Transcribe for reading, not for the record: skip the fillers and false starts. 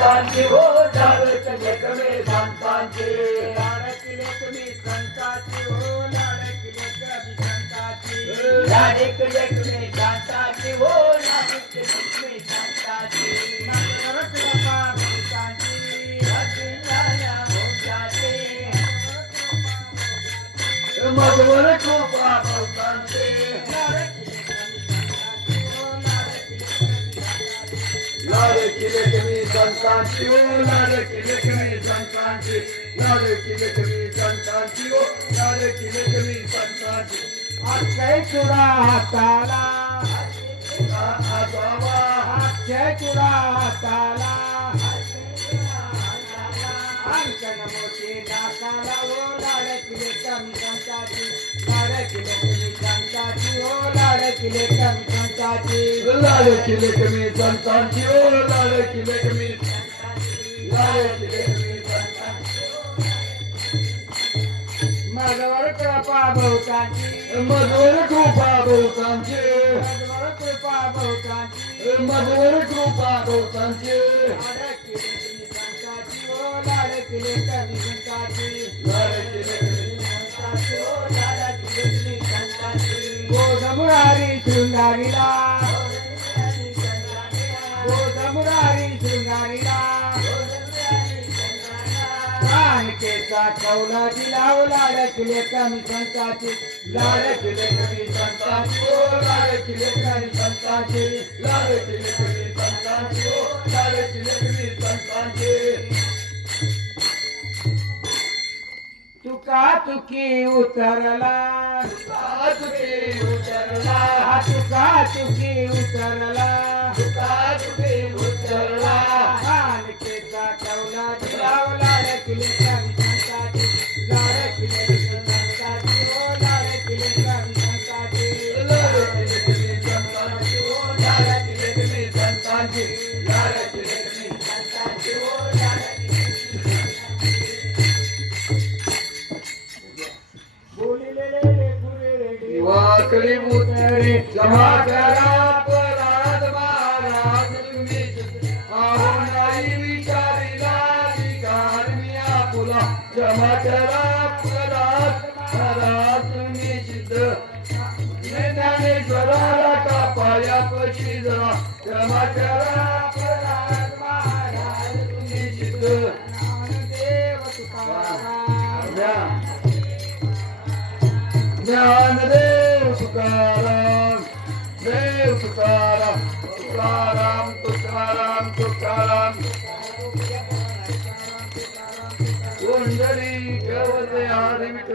संतांची हो लाडकी लेकरे संतांची लाडकी लेकरी संतांची हो लाडकी लेकरी संतांची लाडकी लेकरे संतांची हो लाडकी लेकरे संतांची मगरच बाबा भूतांची हसीनाया भोजाचे मधुर कृपा भोजाचे लाडकी लेकरी संतांची लाडकी लेकरे संतांची लाडकी लेकरे संतांची हो लाडकी लेकरे संतांची अक्षय चुरा हाताला आगावा अक्षय चुरा हाताला अंकन मोठी नाकाला हो लाडकी लेकरी संतांची लाडकी लेकरी संतांची हो लाडकी लेकरी संतांची लाडकी लेकरे संतांची हो लाडकी लेकरे लाडकी लेकरे संतांची मधुर कृपा भोवतांची मधुर कृपा भोवतांची मधुर कृपा भोवतांची मधुर कृपा भोवतांची लाडकी लेकरी संतांची हो लाडकी लेकरी संतांची लाडकी लेकरे संतांची हो लाडकी लेकरी संतांची गोदमुरारी शृंगारीला गोदमुरारी शृंगारीला कानिकेचा कौला दिलाव लाडकी लेकरी संतांची लाडकी लेकरे संतांची हो लाडकी लेकरे संतांची लाडकी लेकरे संतांची हो लाडकी लेकरे संतांची तुका तुकी उतरला तुके उतरला तुका तुकी उतरला तुके उतरला कानिकेचा कौला दिलाव लाडकी लेकरी संतांची लाडकी लेकरी संतांची हो लाडकी लेकरी संतांची लाडकी लेकरे संतांची हो लाडकी लेकरे संतांची लाडकी लेकरे संतांची हो बोलिलेले पुरे रे वाकडी मुतरी जमा करा पराध महाराज तुम्ही आहो नाही विचारिला विचारमिया पुला जमा करा पराध महाराज तुम्ही सिद्ध ज्ञानेश्वराला का पायापाशी जरा जमा करा पराध महाराज तुम्ही सिद्ध देव तुकाराम ज्ञानदेव तुकाराम देव तुकाराम तुकाराम तुकाराम तुकाराम कुंडली गवले आदिमित